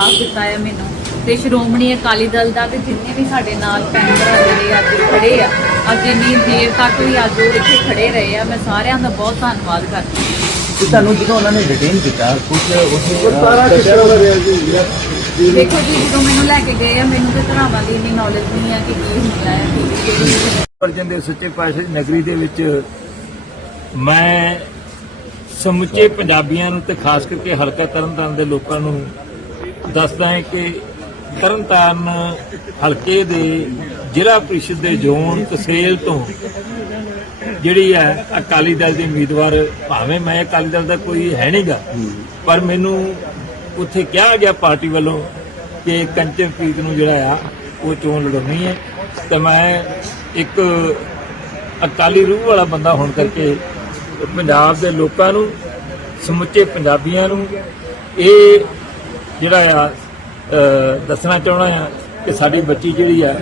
ਇਨਸਾਫ ਦਿੱਤਾ ਹੈ ਮੈਨੂੰ। ਤੇ ਸ਼੍ਰੋਮਣੀ ਅਕਾਲੀ ਦਲ ਦਾ ਤੇ ਜਿੰਨੇ ਵੀ ਸਾਡੇ ਨਾਲ ਭੈਣ ਭਰਾ ਜਿਹੜੇ ਅੱਜ ਖੜੇ ਆ ਅੱਜ ਇੰਨੀ ਦੇਰ ਤੱਕ ਵੀ ਅੱਜ ਉਹ ਇੱਥੇ ਖੜੇ ਰਹੇ ਆ ਮੈਂ ਸਾਰਿਆਂ ਦਾ ਬਹੁਤ ਧੰਨਵਾਦ ਕਰਦੀ ਹਾਂ। ਤੇ ਤੁਹਾਨੂੰ ਜਦੋਂ ਉਹਨਾਂ ਨੇ ਰਿਟੇਨ ਕੀਤਾ ਕੁਝ ਉਸ ਸਾਰਾ ਕਿਸ਼ੋਰ ਦਾ ਰਿਹਾ ਜੀ ਦੇਖੋ ਜੀ ਜਦੋਂ ਮੈਨੂੰ ਲੈ ਕੇ ਗਏ ਆ ਮੈਨੂੰ ਤੇ ਧਰਾਵਾਂ ਦੀ ਇੰਨੀ ਨੌਲੇਜ ਨਹੀਂ ਆ ਕਿ ਕੀ ਹੁੰਦਾ ਹੈ। ਵਰਜਨ ਦੇ ਸੱਚੇ ਪਾਤਸ਼ਾਹ ਦੀ ਨਗਰੀ ਦੇ ਵਿੱਚ ਮੈਂ ਸਮੁੱਚੇ ਪੰਜਾਬੀਆਂ ਨੂੰ ਤੇ ਖਾਸ ਕਰਕੇ ਹਲਕਾ ਤਰਨਤਾਰਨ ਦੇ ਲੋਕਾਂ ਨੂੰ ਦੱਸਦਾ ਹੈ ਕਿ ਤਰਨਤਾਰਨ ਹਲਕੇ ਦੇ ਜ਼ਿਲ੍ਹਾ ਪ੍ਰੀਸ਼ਦ ਦੇ ਜ਼ੋਨ ਤਹਿਸੀਲ ਤੋਂ ਜਿਹੜੀ ਹੈ ਅਕਾਲੀ ਦਲ ਦੇ ਉਮੀਦਵਾਰ, ਭਾਵੇਂ ਮੈਂ ਅਕਾਲੀ ਦਲ ਦਾ ਕੋਈ ਹੈ ਨਹੀਂਗਾ, ਪਰ ਮੈਨੂੰ ਉੱਥੇ ਕਿਹਾ ਗਿਆ ਪਾਰਟੀ ਵੱਲੋਂ ਕਿ ਕੰਚਨਪ੍ਰੀਤ ਨੂੰ ਜਿਹੜਾ ਆ, ਉਹ ਚੋਣ ਲੜਨੀ ਹੈ। ਤੇ ਮੈਂ ਇੱਕ ਅਕਾਲੀ ਰੂਹ ਵਾਲਾ ਬੰਦਾ ਹੋਣ ਕਰਕੇ ਪੰਜਾਬ ਦੇ ਲੋਕਾਂ ਨੂੰ, ਸਮੁੱਚੇ ਪੰਜਾਬੀਆਂ ਨੂੰ ਇਹ ਜਿਹੜਾ ਆ ਅ, ਦੱਸਣਾ ਚਾਹਣਾ ਆ ਕਿ ਸਾਡੀ ਬੱਚੀ ਜਿਹੜੀ ਆ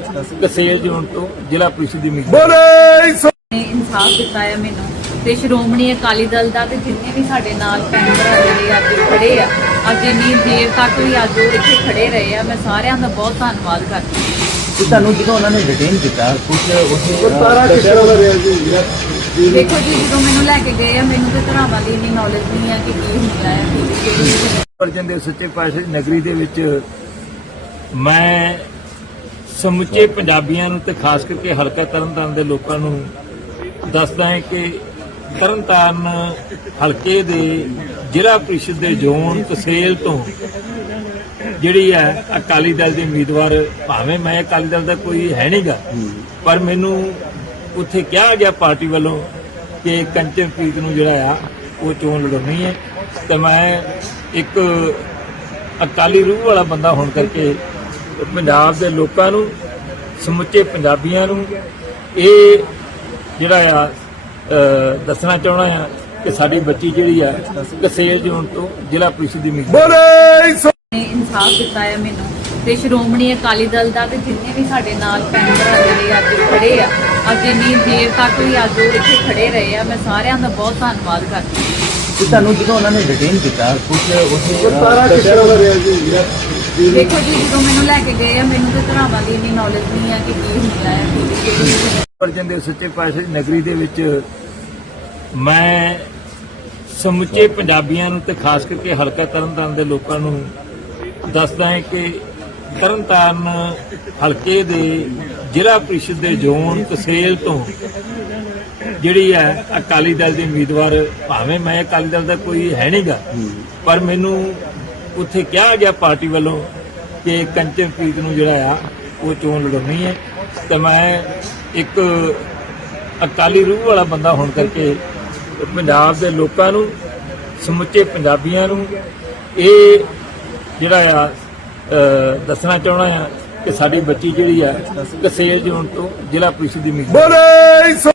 ਕਸੇਲ ਜ਼ੋਨ ਤੋਂ ਜ਼ਿਲ੍ਹਾ ਪ੍ਰੀਸ਼ਦ ਦੀ ਉਮੀਦਵਾਰ ਨੇ ਇਨਸਾਫ ਦਿੱਤਾ ਹੈ ਮੈਨੂੰ। ਤੇ ਸ਼੍ਰੋਮਣੀ ਅਕਾਲੀ ਦਲ ਦਾ ਤੇ ਜਿੰਨੇ ਵੀ ਸਾਡੇ ਨਾਲ ਭੈਣ ਭਰਾ ਜਿਹੜੇ ਅੱਜ ਖੜੇ ਆ ਅੱਜ ਇੰਨੀ ਦੇਰ ਤੱਕ ਵੀ ਅੱਜ ਉਹ ਇੱਥੇ ਖੜੇ ਰਹੇ ਆ ਮੈਂ ਸਾਰਿਆਂ ਦਾ ਬਹੁਤ ਧੰਨਵਾਦ ਕਰਦੀ ਹਾਂ। ਤੇ ਤੁਹਾਨੂੰ ਜਦੋਂ ਉਹਨਾਂ ਨੇ ਰਿਟੇਨ ਕੀਤਾ ਕੁਝ ਉਸ ਦੇਖੋ ਜੀ ਜਦੋਂ ਮੈਨੂੰ ਲੈ ਕੇ ਗਏ ਆ ਮੈਨੂੰ ਤੇ ਧਰਾਵਾਂ ਦੀ ਇੰਨੀ ਨੌਲੇਜ ਨਹੀਂ ਆ ਕਿ ਕੀ ਹੁੰਦਾ ਹੈ ਕਿਹੜੀ ਵਰਜਨ ਦੇ ਸੱਚੇ ਪਾਤਸ਼ਾਹ ਦੀ ਨਗਰੀ ਦੇ ਵਿੱਚ ਮੈਂ ਸਮੁੱਚੇ ਪੰਜਾਬੀਆਂ ਨੂੰ ਤੇ ਖਾਸ ਕਰਕੇ ਹਲਕਾ ਤਰਨਤਾਰਨ ਦੇ ਲੋਕਾਂ ਨੂੰ ਦੱਸਦਾ ਹਾਂ ਕਿ ਤਰਨਤਾਰਨ ਹਲਕੇ ਦੇ ਜ਼ਿਲ੍ਹਾ ਪ੍ਰੀਸ਼ਦ ਦੇ ਜ਼ੋਨ ਤਹਿਸੀਲ ਤੋਂ ਜਿਹੜੀ ਹੈ ਅਕਾਲੀ ਦਲ ਦੇ ਉਮੀਦਵਾਰ, ਭਾਵੇਂ ਮੈਂ ਅਕਾਲੀ ਦਲ ਦਾ ਕੋਈ ਹੈ ਨਹੀਂਗਾ, ਪਰ ਮੈਨੂੰ ਉੱਥੇ ਕਿਹਾ ਗਿਆ ਪਾਰਟੀ ਵੱਲੋਂ ਕਿ ਕੰਚਨਪ੍ਰੀਤ ਨੂੰ ਜਿਹੜਾ ਆ, ਉਹ ਚੋਣ ਲੜਨੀ ਹੈ। ਤੇ ਮੈਂ ਇੱਕ ਅਕਾਲੀ ਰੂਹ ਵਾਲਾ ਬੰਦਾ ਹੋਣ ਕਰਕੇ ਪੰਜਾਬ ਦੇ ਲੋਕਾਂ ਨੂੰ ਸਮੁੱਚੇ ਪੰਜਾਬੀਆਂ ਨੂੰ ਇਹ ਜਿਹੜਾ ਆ ਦੱਸਣਾ ਚਾਹਣਾ ਆ ਕਿ ਸਾਡੀ ਬੱਚੀ ਜਿਹੜੀ ਆ ਕਸੇਲ ਜ਼ੋਨ ਤੋਂ ਜ਼ਿਲ੍ਹਾ ਪ੍ਰੀਸ਼ਦ ਦੀ ਉਮੀਦਵਾਰ ਨੇ ਇਨਸਾਫ ਦਿੱਤਾ ਹੈ ਮੈਨੂੰ। ਤੇ ਸ਼੍ਰੋਮਣੀ ਅਕਾਲੀ ਦਲ ਦਾ ਤੇ ਜਿੰਨੇ ਵੀ ਸਾਡੇ ਨਾਲ ਭੈਣ ਭਰਾ ਜਿਹੜੇ ਅੱਜ ਖੜੇ ਆ ਅੱਜ ਇੰਨੀ ਦੇਰ ਤੱਕ ਵੀ ਅੱਜ ਉਹ ਇੱਥੇ ਖੜੇ ਰਹੇ ਆ ਮੈਂ ਸਾਰਿਆਂ ਦਾ ਬਹੁਤ ਧੰਨਵਾਦ ਕਰਦੀ ਹਾਂ। ਤੇ ਤੁਹਾਨੂੰ ਜਦੋਂ ਉਹਨਾਂ ਨੇ ਰਿਟੇਨ ਕੀਤਾ ਕੁਝ ਉਸ ਸਾਰਾ ਕਿਸ਼ੋਰ ਦਾ ਰਿਹਾ ਜੀ ਦੇਖੋ ਜੀ ਜਦੋਂ ਮੈਨੂੰ ਲੈ ਕੇ ਗਏ ਆ ਮੈਨੂੰ ਤੇ ਧਰਾਵਾਂ ਦੀ ਇੰਨੀ ਨੌਲੇਜ ਨਹੀਂ ਆ ਕਿ ਕੀ ਹੁੰਦਾ ਹੈ ਕਿਹੜੀ ਵਰਜਨ ਦੇ ਸੱਚੇ ਪਾਤਸ਼ਾਹ ਦੀ ਨਗਰੀ ਦੇ ਵਿੱਚ ਮੈਂ ਸਮੁੱਚੇ ਪੰਜਾਬੀਆਂ ਨੂੰ ਤੇ ਖਾਸ ਕਰਕੇ ਹਲਕਾ ਤਰਨਤਾਰਨ ਦੇ ਲੋਕਾਂ ਨੂੰ ਦੱਸਦਾ ਹਾਂ ਕਿ ਤਰਨਤਾਰਨ ਹਲਕੇ ਦੇ ਜ਼ਿਲ੍ਹਾ ਪ੍ਰੀਸ਼ਦ ਦੇ ਜ਼ੋਨ ਤਹਿਸੀਲ ਤੋਂ ਜਿਹੜੀ ਹੈ ਅਕਾਲੀ ਦਲ ਦੇ ਉਮੀਦਵਾਰ, ਭਾਵੇਂ ਮੈਂ ਅਕਾਲੀ ਦਲ ਦਾ ਕੋਈ ਹੈ ਨਹੀਂਗਾ ਪਰ ਮੈਨੂੰ ਉੱਥੇ ਕਿਹਾ ਗਿਆ ਪਾਰਟੀ ਵੱਲੋਂ ਕਿ ਕੰਚਨਪ੍ਰੀਤ ਨੂੰ ਜਿਹੜਾ ਆ, ਉਹ ਚੋਣ ਲੜਨੀ ਹੈ। ਤੇ ਮੈਂ ਇੱਕ ਅਕਾਲੀ ਰੂਹ ਵਾਲਾ ਬੰਦਾ ਹੋਣ ਕਰਕੇ ਪੰਜਾਬ ਦੇ ਲੋਕਾਂ ਨੂੰ, ਸਮੁੱਚੇ ਪੰਜਾਬੀਆਂ ਨੂੰ ਇਹ ਜਿਹੜਾ ਆ ਦੱਸਣਾ ਚਾਹਣਾ ਆ ਕਿ ਸਾਡੀ ਬੱਚੀ ਜਿਹੜੀ ਆ, ਕਸੇਲ ਜ਼ੋਨ ਤੋਂ ਜ਼ਿਲ੍ਹਾ ਪ੍ਰੀਸ਼ਦ ਦੀ ਮੀਟਿੰਗ